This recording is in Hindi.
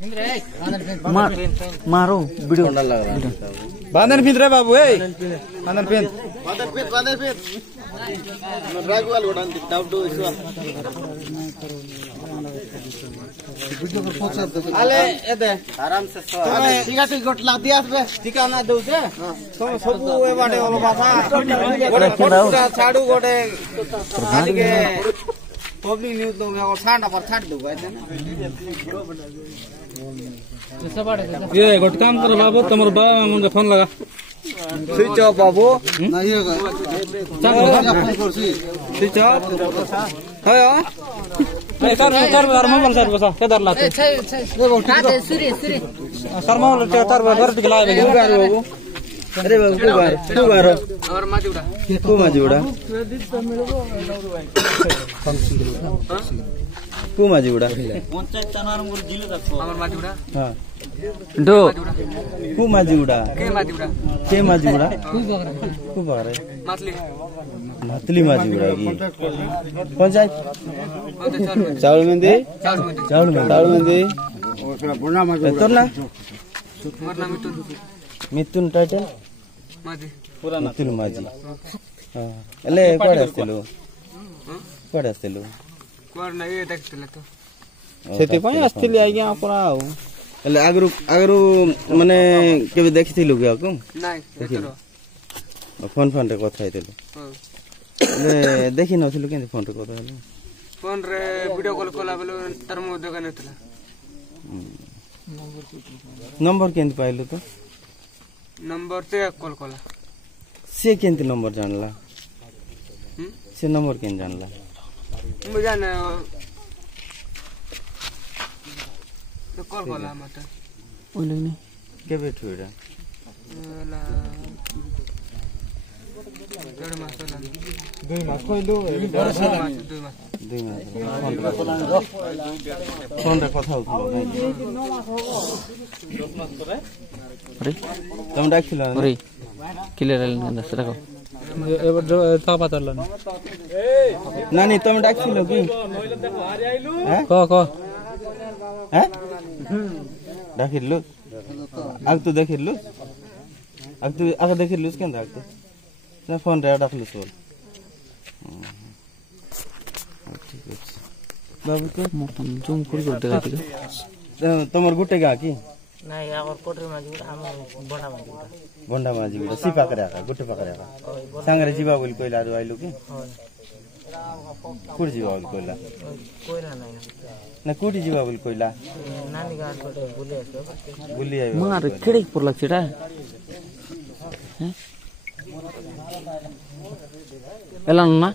मारो वीडियो लग रहा है बांधन फिर रे बाबू ए बांधन फिर ड्रैग वाल उड़ान डाउट दो इसवा वीडियो को फोकस आले एदे आराम से सो ठीक है गोट ला दिया बे ठिका ना दउ से तो सब ए बाटे ओलो भाषा गोटे फोटो छाडू गोटे आदि के पब्लिक न्यूज तो मैं छांडा पर छाड़ दो भाई ना ये गोट काम करो बाबू तमर बा मुझे फोन लगा स्विच ऑफ बाबू नहीं होगा स्विच ऑफ है नहीं सर मोबाइल सर बसा केदार लाते सर मोबाइल केदार घर टिकला है बाबू अरे बाबू तू बार और माजीउडा को माजीउडा पंचायत चनार मोर जिले तक हमर माजीउडा हां दो को माजीउडा के माजीउडा को बगरे मतली माजीउडा की पंचायत चावल में दे बुना माजीउडा तोर ना मोर नाम मिथुन टाइटल माजी पूरा मिथुन माजी हां एले कोडे आस्तेलु कोर नहीं देखतिले तो सेति पय आस्तिली आज्ञा अपना एले आगरु माने केबे देखिथिलु के को नाही देखिलो फोन रे କଥା ହେଇଥିଲୁ एले देखि नथिलु केन फोन रे କଥା हेलु फोन रे वीडियो कॉल कोला बेलो तार मो दुकान हेतला नंबर केन पाइलु तो नंबर ते कॉल कोला से केंति नंबर जानला से नंबर केन जानला मुझे ना तो कॉल कोला मते ओले ने के बेठुरा ला 2 मास কইলো 2 मास फोन रे কথা হলো अरे तुम डाकिलो अरे क्लियर आले दस रखो एबर था पता लन नानी तुम डाकिलो की क हैं डाकिलो आग तो देखिलो आग देखिलो केन आग तो ना फोन रे डाकिलो सोल ठीक है बाबू को मोटन जूम कर दे तमर गुटे गा की नहीं और कोटरी माजीउडा हम बंडा माजीउडा सिपा करे गुटे पकरे सांगरे जीवा बोल कोइला आरो आइलो की कुड जीवा बोल कोइला नहीं ना कुडी जीवा बोल कोइला नानी गार कोटे बुली आइयो मार केडी पुर लक्षिडा हैं एला ना